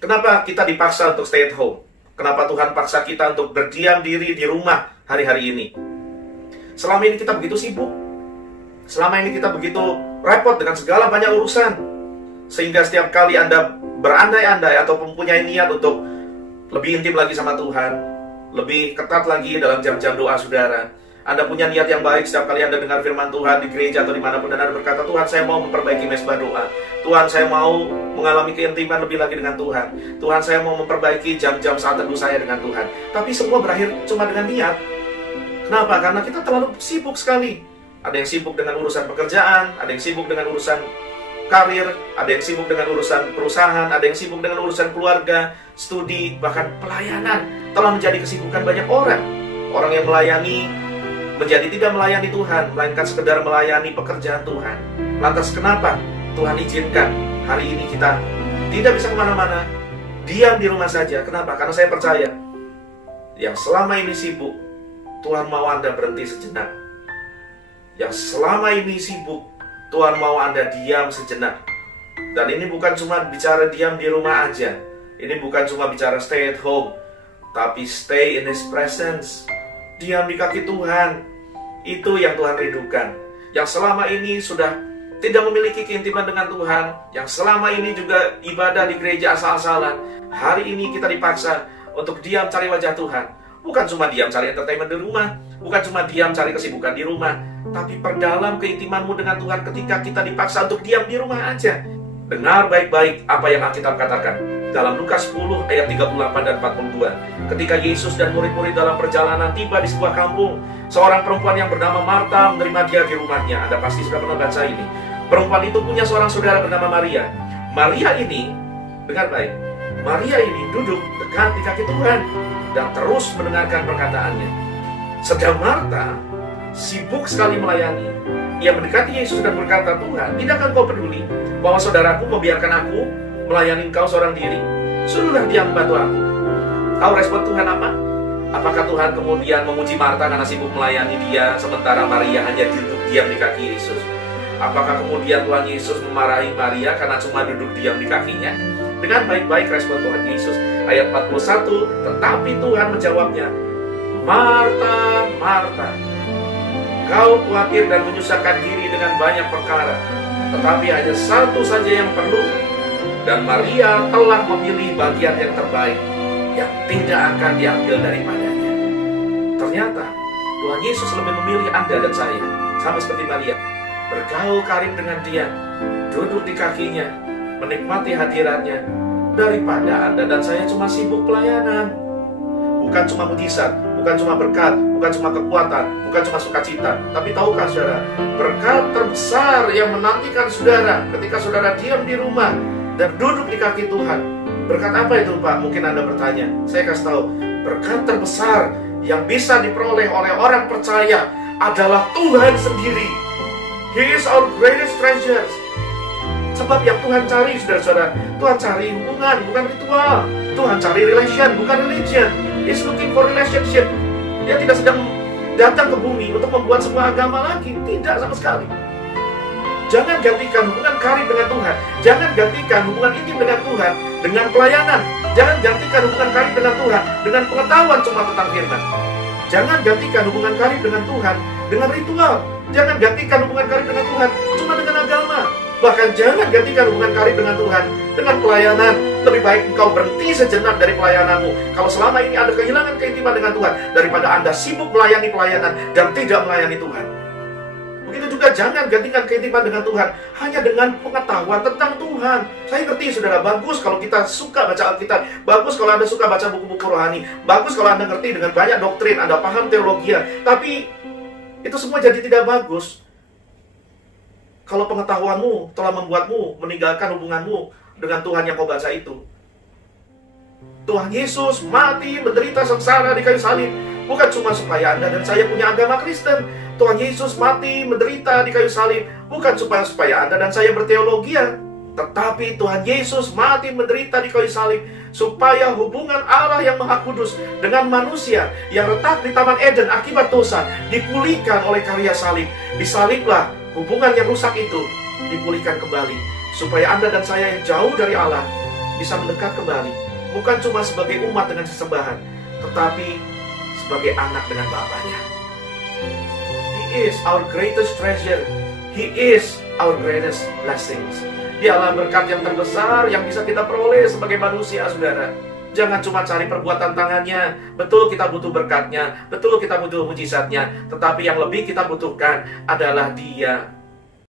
Kenapa kita dipaksa untuk stay at home? Kenapa Tuhan paksa kita untuk berdiam diri di rumah hari-hari ini? Selama ini kita begitu sibuk. Selama ini kita begitu repot dengan segala banyak urusan. Sehingga setiap kali Anda berandai-andai atau mempunyai niat untuk lebih intim lagi sama Tuhan, lebih ketat lagi dalam jam-jam doa saudara, Anda punya niat yang baik setiap kali Anda dengar firman Tuhan di gereja atau dimanapun dan Anda berkata, Tuhan saya mau memperbaiki mesbah doa, Tuhan saya mau mengalami keintiman lebih lagi dengan Tuhan, Tuhan saya mau memperbaiki jam-jam saat teduh saya dengan Tuhan. Tapi semua berakhir cuma dengan niat. Kenapa? Karena kita terlalu sibuk sekali. Ada yang sibuk dengan urusan pekerjaan, ada yang sibuk dengan urusan karir, ada yang sibuk dengan urusan perusahaan, ada yang sibuk dengan urusan keluarga, studi, bahkan pelayanan telah menjadi kesibukan banyak orang. Orang yang melayani menjadi tidak melayani Tuhan, melainkan sekedar melayani pekerjaan Tuhan. Lantas kenapa Tuhan izinkan hari ini kita tidak bisa kemana-mana, diam di rumah saja? Kenapa? Karena saya percaya yang selama ini sibuk, Tuhan mau Anda berhenti sejenak. Yang selama ini sibuk, Tuhan mau Anda diam sejenak. Dan ini bukan cuma bicara diam di rumah aja. Ini bukan cuma bicara stay at home, tapi stay in His presence. Diam di kaki Tuhan. Itu yang Tuhan rindukan. Yang selama ini sudah tidak memiliki keintiman dengan Tuhan, yang selama ini juga ibadah di gereja asal-asalan, hari ini kita dipaksa untuk diam cari wajah Tuhan. Bukan cuma diam cari entertainment di rumah, bukan cuma diam cari kesibukan di rumah, tapi perdalam keintimanmu dengan Tuhan ketika kita dipaksa untuk diam di rumah aja. Dengar baik-baik apa yang Alkitab katakan dalam Lukas 10 ayat 38 dan 42. Ketika Yesus dan murid-murid dalam perjalanan tiba di sebuah kampung, seorang perempuan yang bernama Marta menerima dia di rumahnya. Anda pasti sudah pernah baca ini. Perempuan itu punya seorang saudara bernama Maria. Maria ini, dengar baik, Maria ini duduk dekat di kaki Tuhan dan terus mendengarkan perkataannya. Sedang Marta sibuk sekali melayani. Ia mendekati Yesus dan berkata, Tuhan, tidakkah kau peduli bahwa saudaraku membiarkan aku melayani engkau seorang diri? Suruhlah dia membantu aku. Tahu respon Tuhan apa? Apakah Tuhan kemudian memuji Marta karena sibuk melayani dia, sementara Maria hanya duduk diam di kaki Yesus? Apakah kemudian Tuhan Yesus memarahi Maria karena cuma duduk diam di kakinya? Dengan baik-baik respon Tuhan Yesus. Ayat 41, tetapi Tuhan menjawabnya, Marta, Marta, kau khawatir dan menyusahkan diri dengan banyak perkara, tetapi hanya satu saja yang perlu, dan Maria telah memilih bagian yang terbaik, yang tidak akan diambil daripadanya. Ternyata Tuhan Yesus lebih memilih Anda dan saya, sama seperti Maria, bergaul karib dengan Dia, duduk di kakinya, menikmati hadiratnya, daripada Anda dan saya cuma sibuk pelayanan. Bukan cuma mujizat, bukan cuma berkat, bukan cuma kekuatan, bukan cuma sukacita. Tapi tahukah saudara, berkat terbesar yang menantikan saudara ketika saudara diam di rumah dan duduk di kaki Tuhan. Berkat apa itu, Pak? Mungkin Anda bertanya. Saya kasih tahu, berkat terbesar yang bisa diperoleh oleh orang percaya adalah Tuhan sendiri. He is our greatest treasure. Sebab yang Tuhan cari, saudara-saudara, Tuhan cari hubungan, bukan ritual. Tuhan cari relation, bukan religion. He's looking for relationship. Dia tidak sedang datang ke bumi untuk membuat sebuah agama lagi. Tidak sama sekali. Jangan gantikan hubungan karib dengan Tuhan. Jangan gantikan hubungan intim dengan Tuhan dengan pelayanan. Jangan gantikan hubungan karib dengan Tuhan dengan pengetahuan cuma tentang firman. Jangan gantikan hubungan karib dengan Tuhan dengan ritual. Jangan gantikan hubungan karib dengan Tuhan cuma dengan agama. Bahkan jangan gantikan hubungan karib dengan Tuhan dengan pelayanan. Lebih baik engkau berhenti sejenak dari pelayananmu kalau selama ini Anda kehilangan keintiman dengan Tuhan, daripada Anda sibuk melayani pelayanan dan tidak melayani Tuhan. Begitu juga jangan gantikan keintiman dengan Tuhan hanya dengan pengetahuan tentang Tuhan. Saya ngerti saudara, bagus kalau kita suka baca Alkitab, bagus kalau Anda suka baca buku-buku rohani, bagus kalau Anda ngerti dengan banyak doktrin, Anda paham teologi. Tapi itu semua jadi tidak bagus kalau pengetahuanmu telah membuatmu meninggalkan hubunganmu dengan Tuhan yang kau baca itu. Tuhan Yesus mati, menderita sengsara di kayu salib, bukan cuma supaya Anda dan saya punya agama Kristen. Tuhan Yesus mati, menderita di kayu salib, bukan supaya Anda dan saya berteologi. Tetapi Tuhan Yesus mati, menderita di kayu salib, supaya hubungan Allah yang Maha Kudus dengan manusia yang retak di Taman Eden akibat dosa dipulihkan oleh karya salib. Disaliblah hubungan yang rusak itu dipulihkan kembali, supaya Anda dan saya yang jauh dari Allah bisa mendekat kembali. Bukan cuma sebagai umat dengan sesembahan, tetapi sebagai anak dengan Bapaknya. He is our greatest treasure. He is our greatest blessings. Dialah berkat yang terbesar yang bisa kita peroleh sebagai manusia, saudara. Jangan cuma cari perbuatan tangannya. Betul kita butuh berkatnya, betul kita butuh mujizatnya, tetapi yang lebih kita butuhkan adalah Dia